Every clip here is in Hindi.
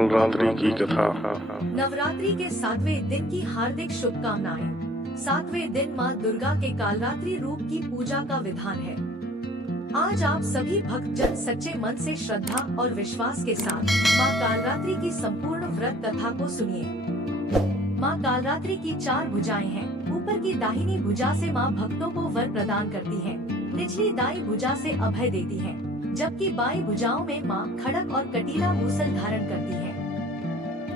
कालरात्रि की कथा। नवरात्रि के 7वें दिन की हार्दिक शुभकामनाएं। 7वें दिन माँ दुर्गा के कालरात्रि रूप की पूजा का विधान है। आज आप सभी भक्तजन सच्चे मन से श्रद्धा और विश्वास के साथ माँ कालरात्रि की संपूर्ण व्रत कथा को सुनिए। माँ कालरात्रि की 4 भुजाएं हैं। ऊपर की दाहिनी भुजा से माँ भक्तों को वर प्रदान करती है, निचली दाई भुजा से अभय देती है, जबकि बाई भुजाओं में माँ खड़ग और कटीला मूसल धारण करती है।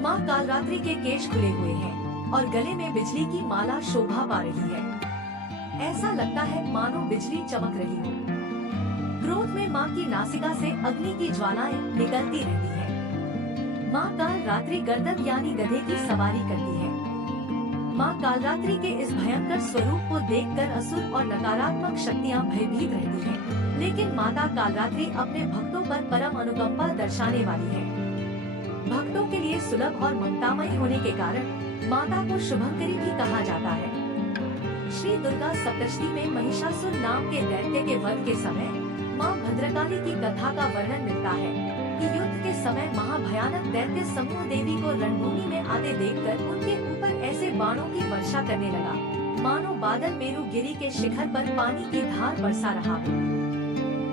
माँ कालरात्रि के केश खुले हुए हैं और गले में बिजली की माला शोभा पा रही है। ऐसा लगता है मानो बिजली चमक रही हो। क्रोध में माँ की नासिका से अग्नि की ज्वालाएं निकलती रहती है। माँ कालरात्रि गर्दभ यानी गधे की सवारी करती है। माँ कालरात्रि के इस भयंकर स्वरूप को देखकर असुर और नकारात्मक शक्तियाँ भयभीत रहती हैं, लेकिन माता कालरात्रि अपने भक्तों पर परम अनुकंपा दर्शाने वाली है। भक्तों के लिए सुलभ और ममतामयी होने के कारण माता को शुभंकरी भी कहा जाता है। श्री दुर्गा सप्तशती में महिषासुर नाम के दैत्य के वध के समय माँ भद्रकाली की कथा का वर्णन मिलता है कि युद्ध के समय महाभयानक दैत्य समूह देवी को रणभूमि में आते देखकर उनके ऊपर ऐसे बाणों की वर्षा करने लगा, मानो बादल मेरुगिरी के शिखर पर पानी की धार बरसा रहा हो।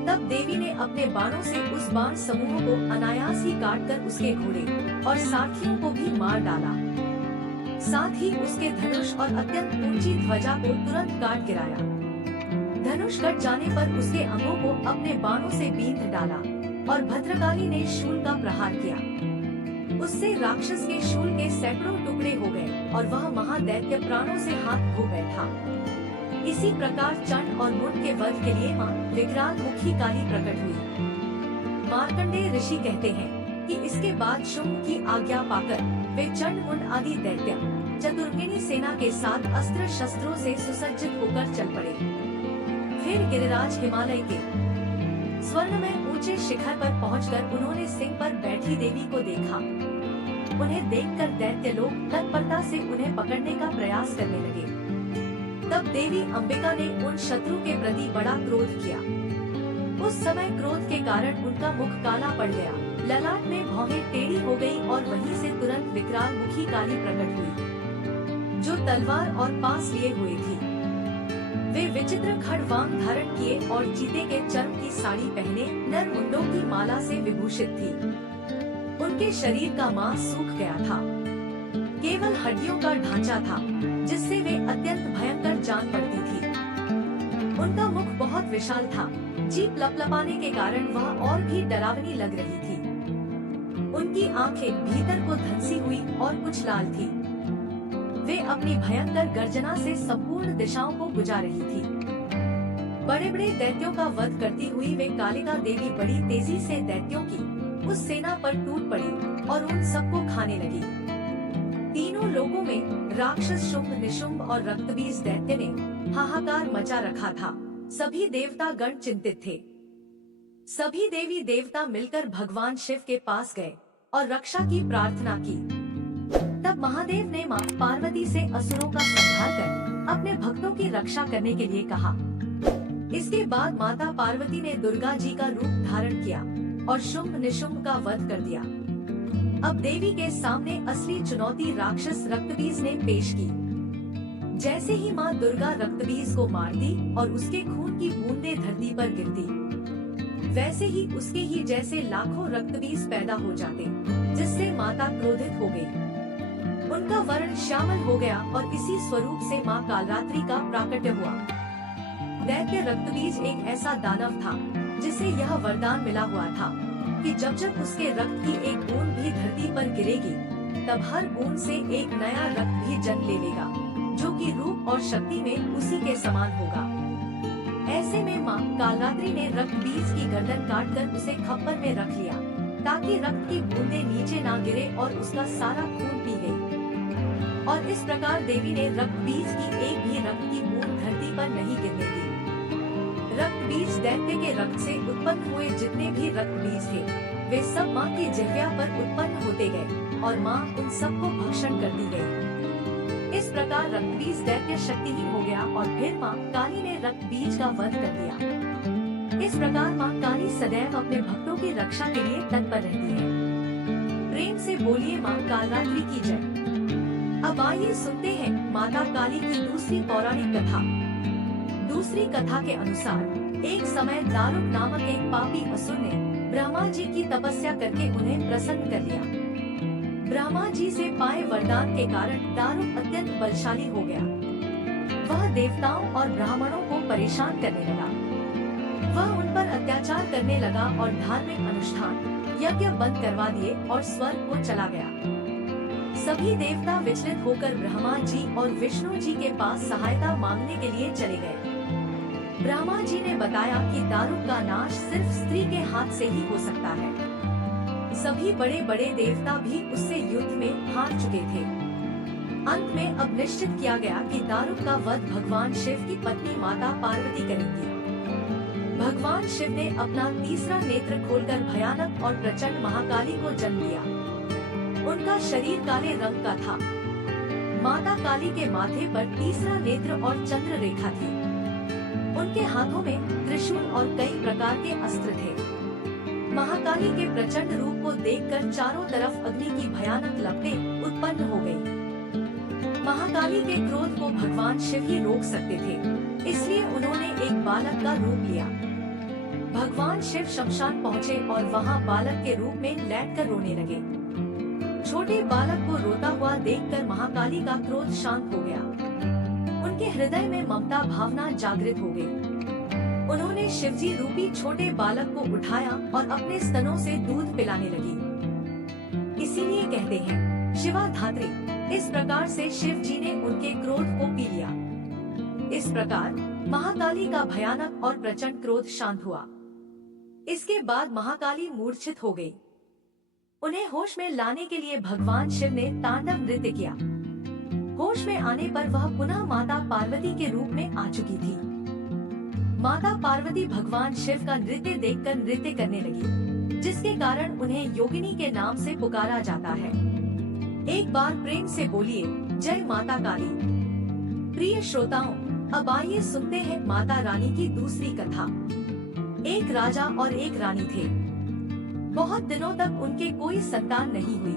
तब देवी ने अपने बाणों से उस बाण समूह को अनायास ही काटकर उसके घोड़े और सारथियों को भी मार डाला। साथ ही उसके धनुष और अत्यंत ऊंची ध्वजा को तुरंत काट गिराया। धनुष कट जाने पर उसके अंगों को अपने बाणों से बींध डाला और भद्रकाली ने शूल का प्रहार किया। उससे राक्षस के शूल के सैकड़ों टुकड़े हो गए और वह महादैत्य प्राणों से हाथ धो बैठा। इसी प्रकार चंड और मुंड के वध के लिए माँ विकराल मुखी काली प्रकट हुई। मार्कंडेय ऋषि कहते हैं कि इसके बाद शुंभ की आज्ञा पाकर वे चंड मुंड आदि दैत्य चतुर्गिनी सेना के साथ अस्त्र शस्त्रों से सुसज्जित होकर चल पड़े। फिर गिरिराज हिमालय के स्वर्ण में ऊंचे शिखर पर पहुंचकर उन्होंने सिंह पर बैठी देवी को देखा। उन्हें देखकर दैत्य लोग तत्परता से उन्हें पकड़ने का प्रयास करने लगे। तब देवी अंबिका ने उन शत्रु के प्रति बड़ा क्रोध किया। उस समय क्रोध के कारण उनका मुख काला पड़ गया, ललाट में भौहें टेढ़ी हो गई और वहीं से तुरंत विकराल मुखी काली प्रकट हुई, जो तलवार और पास लिए हुए थी। वे विचित्र खड़वांग धारण किए और चीते के चर्म की साड़ी पहने नर मुंडों की माला से विभूषित थी। उनके शरीर का मांस सूख गया था, केवल हड्डियों का ढांचा था, जिससे वे अत्यंत भयंकर जान पड़ती थी। उनका मुख बहुत विशाल था, जीभ लपलपाने के कारण वह और भी डरावनी लग रही थी। उनकी आंखें भीतर को धंसी हुई और कुछ लाल थी। वे अपनी भयंकर गर्जना से संपूर्ण दिशाओं को बुझा रही थी। बड़े बड़े दैत्यों का वध करती हुई वे कालिका देवी बड़ी तेजी से दैत्यों की उस सेना पर टूट पड़ी और उन सबको खाने लगी। तीनों लोगों में राक्षस शुंभ, निशुंभ और रक्तबीज दैत्य ने हाहाकार मचा रखा था। सभी देवता गण चिंतित थे। सभी देवी देवता मिलकर भगवान शिव के पास गए और रक्षा की प्रार्थना की। तब महादेव ने माँ पार्वती से असुरों का संहार कर अपने भक्तों की रक्षा करने के लिए कहा। इसके बाद माता पार्वती ने दुर्गा जी का रूप धारण किया और शुंभ निशुंभ का वध कर दिया। अब देवी के सामने असली चुनौती राक्षस रक्तबीज ने पेश की। जैसे ही माँ दुर्गा रक्तबीज को मारती और उसके खून की बूंदें धरती पर गिरती, वैसे ही उसके ही जैसे लाखों रक्तबीज पैदा हो जाते, जिससे माता क्रोधित हो गई। उनका वर्ण श्यामल हो गया और इसी स्वरूप से माँ कालरात्रि का प्राकट्य हुआ। दैत्य रक्तबीज एक ऐसा दानव था जिसे यह वरदान मिला हुआ था कि जब जब उसके रक्त की एक बूंद भी धरती पर गिरेगी, तब हर बूंद से एक नया रक्त भी जन्म ले लेगा, जो कि रूप और शक्ति में उसी के समान होगा। ऐसे में माँ कालरात्रि ने रक्तबीज की गर्दन काटकर उसे खप्पर में रख लिया, ताकि रक्त की बूंदें नीचे ना गिरे और उसका सारा खून पी गई। और इस प्रकार देवी ने रक्तबीज की एक भी रक्त की बूंद धरती पर नहीं गिरने दी। रक्तबीज दैत्य के रक्त से उत्पन्न हुए जितने भी रक्तबीज थे, वे सब माँ की जिह्वा पर उत्पन्न होते गए और माँ उन सबको भक्षण करती गई। इस प्रकार रक्तबीज दैत्य शक्तिहीन हो गया और फिर माँ काली ने रक्तबीज का वध कर दिया। इस प्रकार माँ काली सदैव अपने भक्तों की रक्षा के लिए तत्पर रहती है। प्रेम से फिर बोलिए माँ कालरात्रि की जय। अब आइए सुनते हैं माता काली की दूसरी पौराणिक कथा। दूसरी कथा के अनुसार एक समय दारुक नामक एक पापी असुर ने ब्रह्मा जी की तपस्या करके उन्हें प्रसन्न कर लिया। ब्रह्मा जी से पाए वरदान के कारण दारुक अत्यंत बलशाली हो गया। वह देवताओं और ब्राह्मणों को परेशान करने लगा। वह उन पर अत्याचार करने लगा और धार्मिक अनुष्ठान यज्ञ बंद करवा दिए और स्वर्ग को चला गया। सभी देवता विचलित होकर ब्रह्मा जी और विष्णु जी के पास सहायता मांगने के लिए चले गए। ब्रह्मा जी ने बताया कि दारुक का नाश सिर्फ स्त्री के हाथ से ही हो सकता है। सभी बड़े बड़े देवता भी उससे युद्ध में हार चुके थे। अंत में अब निश्चित किया गया कि दारुक का वध भगवान शिव की पत्नी माता पार्वती करेंगी। भगवान शिव ने अपना तीसरा नेत्र खोलकर भयानक और प्रचंड महाकाली को जन्म दिया। उनका शरीर काले रंग का था। माता काली के माथे पर तीसरा नेत्र और चंद्र रेखा थी। उनके हाथों में त्रिशूल और कई प्रकार के अस्त्र थे। महाकाली के प्रचंड रूप को देखकर चारों तरफ अग्नि की भयानक लपटें उत्पन्न हो गयी। महाकाली के क्रोध को भगवान शिव ही रोक सकते थे, इसलिए उन्होंने एक बालक का रूप लिया। भगवान शिव शमशान पहुँचे और वहाँ बालक के रूप में लेटकर रोने लगे। छोटे बालक को रोता हुआ देखकर महाकाली का क्रोध शांत हो गया। उनके हृदय में ममता भावना जागृत हो गई। उन्होंने शिवजी रूपी छोटे बालक को उठाया और अपने स्तनों से दूध पिलाने लगी। इसीलिए कहते हैं शिवा धात्री। इस प्रकार से शिव जी ने उनके क्रोध को पी लिया। इस प्रकार महाकाली का भयानक और प्रचंड क्रोध शांत हुआ। इसके बाद महाकाली मूर्छित हो गई। उन्हें होश में लाने के लिए भगवान शिव ने तांडव नृत्य किया। होश में आने पर वह पुनः माता पार्वती के रूप में आ चुकी थी। माता पार्वती भगवान शिव का नृत्य देखकर नृत्य करने लगी, जिसके कारण उन्हें योगिनी के नाम से पुकारा जाता है। एक बार प्रेम से बोलिए जय माता काली। प्रिय श्रोताओं, अब आइए सुनते हैं माता रानी की दूसरी कथा। एक राजा और एक रानी थे। बहुत दिनों तक उनके कोई संतान नहीं हुई।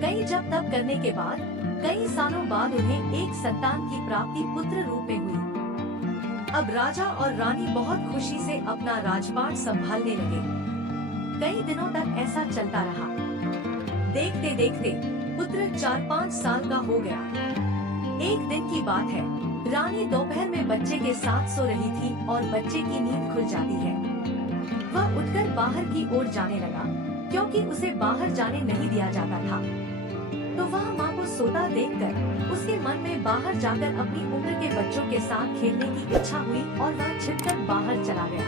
कई जप तप करने के बाद कई सालों बाद उन्हें एक संतान की प्राप्ति पुत्र रूप में हुई। अब राजा और रानी बहुत खुशी से अपना राजपाट संभालने लगे। कई दिनों तक ऐसा चलता रहा। देखते देखते पुत्र 4-5 साल का हो गया। एक दिन की बात है, रानी दोपहर में बच्चे के साथ सो रही थी और बच्चे की नींद खुल जाती है। वह उठकर बाहर की ओर जाने लगा, क्योंकि उसे बाहर जाने नहीं दिया जाता था। तो वह माँ को सोता देखकर उसके मन में बाहर जाकर अपनी उम्र के बच्चों के साथ खेलने की इच्छा हुई और वह छिपकर बाहर चला गया।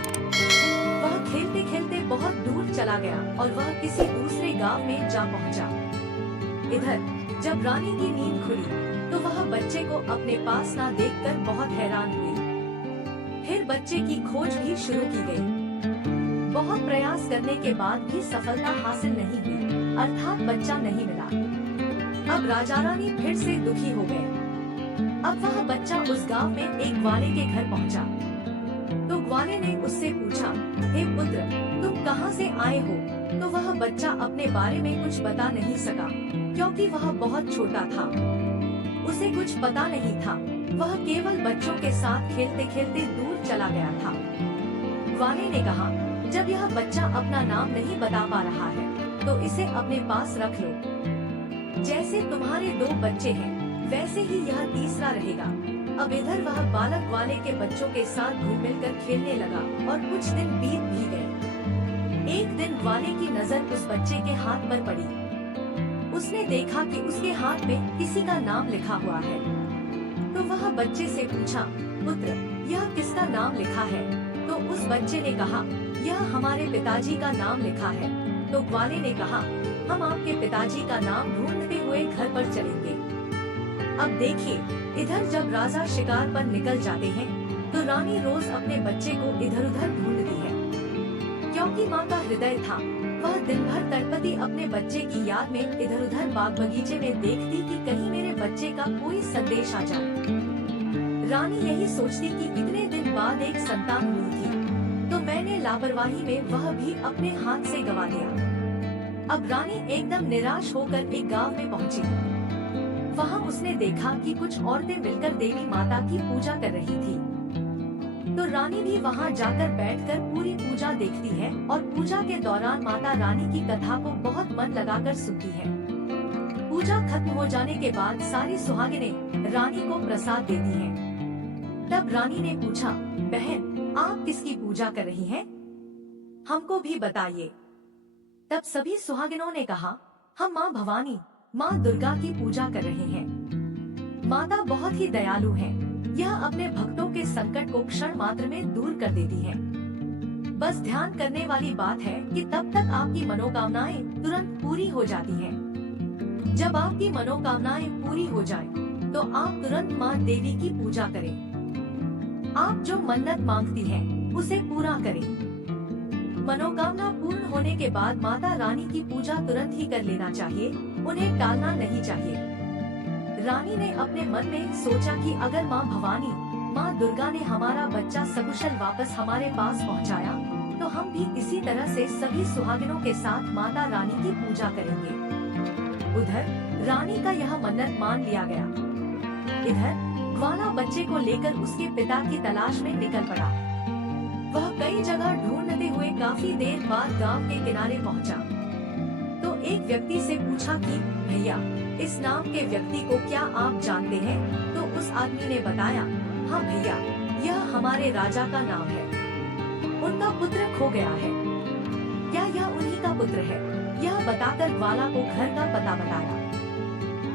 वह खेलते खेलते बहुत दूर चला गया और वह किसी दूसरे गांव में जा पहुंचा। इधर जब रानी की नींद खुली तो वह बच्चे को अपने पास ना देखकर बहुत हैरान हुई। फिर बच्चे की खोज भी शुरू की गई। बहुत प्रयास करने के बाद भी सफलता हासिल नहीं हुई, अर्थात बच्चा नहीं मिला। अब राजा रानी फिर से दुखी हो गए। अब वह बच्चा उस गांव में एक ग्वाले के घर पहुंचा। तो ग्वाले ने उससे पूछा, हे पुत्र, तुम कहां से आए हो? तो वह बच्चा अपने बारे में कुछ बता नहीं सका, क्योंकि वह बहुत छोटा था। उसे कुछ पता नहीं था। वह केवल बच्चों के साथ खेलते खेलते दूर चला गया था। ग्वाले ने कहा, जब यह बच्चा अपना नाम नहीं बता पा रहा है तो इसे अपने पास रख लो। जैसे तुम्हारे 2 बच्चे हैं, वैसे ही यह तीसरा रहेगा। अब इधर वह बालक ग्वाले के बच्चों के साथ घुल मिलकर खेलने लगा और कुछ दिन बीत भी गए। एक दिन ग्वाले की नजर उस बच्चे के हाथ पर पड़ी। उसने देखा कि उसके हाथ में किसी का नाम लिखा हुआ है। तो वह बच्चे से पूछा, पुत्र, यह किसका नाम लिखा है? तो उस बच्चे ने कहा, यह हमारे पिताजी का नाम लिखा है। तो ग्वाले ने कहा, हम आपके पिताजी का नाम ढूंढते हुए घर पर चलेंगे। अब देखिए, इधर जब राजा शिकार पर निकल जाते हैं तो रानी रोज अपने बच्चे को इधर उधर ढूंढती है। क्योंकि माँ का हृदय था, वह दिन भर तड़पती अपने बच्चे की याद में इधर उधर बाग बगीचे में देखती कि कहीं मेरे बच्चे का कोई संदेश आ जाए। रानी यही सोचती कि इतने दिन बाद एक संतान हुई थी, तो मैंने लापरवाही में वह भी अपने हाथ से गवा दिया। अब रानी एकदम निराश होकर एक गांव में पहुंची। वहां उसने देखा कि कुछ औरतें मिलकर देवी माता की पूजा कर रही थी। तो रानी भी वहां जाकर बैठकर पूरी पूजा देखती है और पूजा के दौरान माता रानी की कथा को बहुत मन लगाकर सुनती है। पूजा खत्म हो जाने के बाद सारी सुहागिनें रानी को प्रसाद देती हैं। तब रानी ने पूछा, बहन, आप किसकी पूजा कर रही हैं? हमको भी बताइए। तब सभी सुहागिनों ने कहा, हम माँ भवानी, माँ दुर्गा की पूजा कर रहे हैं। माता बहुत ही दयालु है, यह अपने भक्तों के संकट को क्षण मात्र में दूर कर देती है। बस ध्यान करने वाली बात है कि तब तक आपकी मनोकामनाएं तुरंत पूरी हो जाती हैं। जब आपकी मनोकामनाएं पूरी हो जाएं, तो आप तुरंत माँ देवी की पूजा करें। आप जो मन्नत मांगती हैं, उसे पूरा करें। मनोकामना पूर्ण होने के बाद माता रानी की पूजा तुरंत ही कर लेना चाहिए, उन्हें टालना नहीं चाहिए। रानी ने अपने मन में सोचा कि अगर माँ भवानी, माँ दुर्गा ने हमारा बच्चा सकुशल वापस हमारे पास पहुँचाया, तो हम भी इसी तरह से सभी सुहागिनों के साथ माता रानी की पूजा करेंगे। उधर रानी का यह मन्नत मान लिया गया। इधर ग्वाला बच्चे को लेकर उसके पिता की तलाश में निकल पड़ा। वह कई जगह ढूंढते हुए काफी देर बाद गांव के किनारे पहुंचा। तो एक व्यक्ति से पूछा कि भैया, इस नाम के व्यक्ति को क्या आप जानते हैं? तो उस आदमी ने बताया, हाँ भैया, यह हमारे राजा का नाम है। उनका पुत्र खो गया है। क्या यह उन्हीं का पुत्र है? यह बताकर ग्वाला को घर का पता बताया।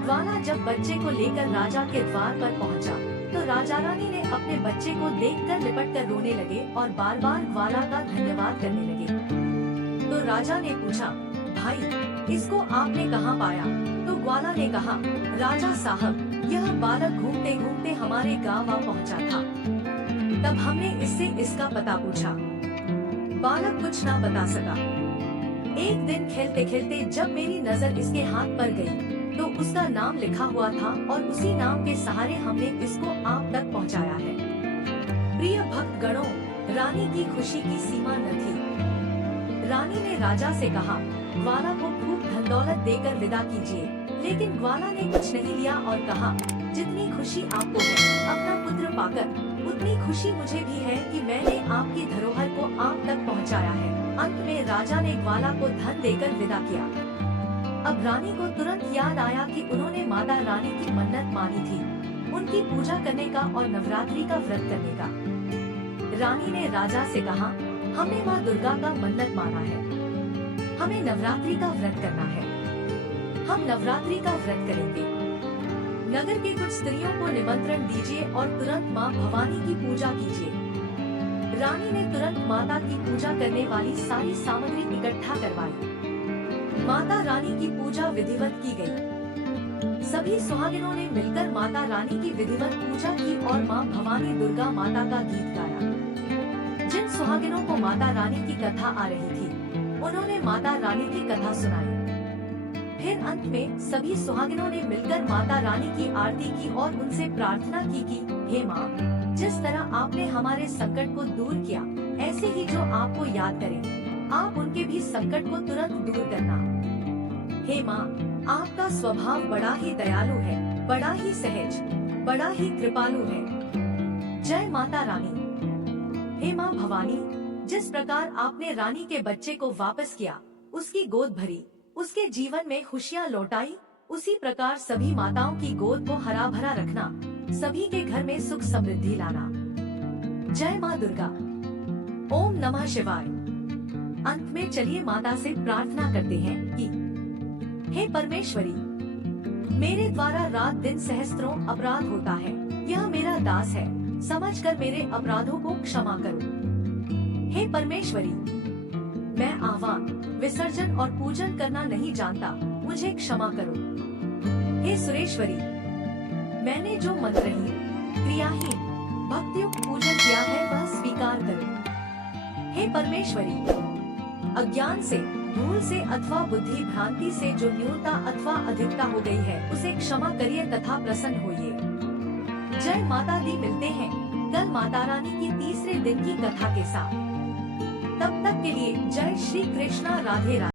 ग्वाला जब बच्चे को लेकर राजा के द्वार पर पहुंचा, तो राजा रानी ने अपने बच्चे को देखकर लिपट कर रोने लगे और बार बार ग्वाला का धन्यवाद करने लगे। तो राजा ने पूछा, भाई, इसको आपने कहाँ पाया? तो ग्वाला ने कहा, राजा साहब, यह बालक घूमते घूमते हमारे गांव आ पहुंचा था। तब हमने इससे इसका पता पूछा। बालक कुछ ना बता सका। एक दिन खेलते खेलते जब मेरी नजर इसके हाथ पर गई, तो उसका नाम लिखा हुआ था और उसी नाम के सहारे हमने इसको आप तक पहुंचाया है। प्रिय भक्त गणों, रानी की खुशी की सीमा न थी। रानी ने राजा से कहा, ग्वाला को खूब धन दौलत देकर विदा कीजिए। लेकिन ग्वाला ने कुछ नहीं लिया और कहा, जितनी खुशी आपको है अपना पुत्र पाकर, उतनी खुशी मुझे भी है कि मैंने आपकी धरोहर को आप तक पहुंचाया है। अंत में राजा ने ग्वाला को धन देकर विदा किया। अब रानी को तुरंत याद आया कि उन्होंने माता रानी की मन्नत मानी थी, उनकी पूजा करने का और नवरात्रि का व्रत करने का। रानी ने राजा से कहा, हमने माँ दुर्गा का मन्नत माना है, हमें नवरात्रि का व्रत करना है। हम नवरात्रि का व्रत करेंगे। नगर के कुछ स्त्रियों को निमंत्रण दीजिए और तुरंत माँ भवानी की पूजा कीजिए। रानी ने तुरंत माता की पूजा करने वाली सारी सामग्री इकट्ठा करवाई। माता रानी की पूजा विधिवत की गई। सभी सुहागिनों ने मिलकर माता रानी की विधिवत पूजा की और माँ भवानी दुर्गा माता का गीत गाया। जिन सुहागिनों को माता रानी की कथा आ रही थी, उन्होंने माता रानी की कथा सुनाई। फिर अंत में सभी सुहागिनों ने मिलकर माता रानी की आरती की और उनसे प्रार्थना की कि हे माँ, जिस तरह आपने हमारे संकट को दूर किया, ऐसे ही जो आपको याद करें, आप उनके भी संकट को तुरंत दूर करना। हे माँ, आपका स्वभाव बड़ा ही दयालु है, बड़ा ही सहज, बड़ा ही कृपालु है। जय माता रानी। हे माँ भवानी, जिस प्रकार आपने रानी के बच्चे को वापस किया, उसकी गोद भरी, उसके जीवन में खुशियाँ लौटाई, उसी प्रकार सभी माताओं की गोद को हरा भरा रखना, सभी के घर में सुख समृद्धि लाना। जय माँ दुर्गा। ओम नमः शिवाय। अंत में चलिए माता से प्रार्थना करते हैं कि हे परमेश्वरी, मेरे द्वारा रात दिन सहस्त्रों अपराध होता है, यह मेरा दास है, समझकर मेरे अपराधों को क्षमा करो। हे परमेश्वरी, मैं आह्वान, विसर्जन और पूजन करना नहीं जानता, मुझे क्षमा करो। हे सुरेश्वरी, मैंने जो मंत्रहीन, क्रियाहीन, भक्तियुक्त पूजन किया है वह स्वीकार करो। हे परमेश्वरी, अज्ञान से, भूल से अथवा बुद्धि भ्रांति से जो न्यूनता अथवा अधिकता हो गई है, उसे क्षमा करिए तथा प्रसन्न होइए। जय माता दी। मिलते हैं कल माता रानी की तीसरे दिन की कथा के साथ। तब तक के लिए जय श्री कृष्णा। राधे राधे।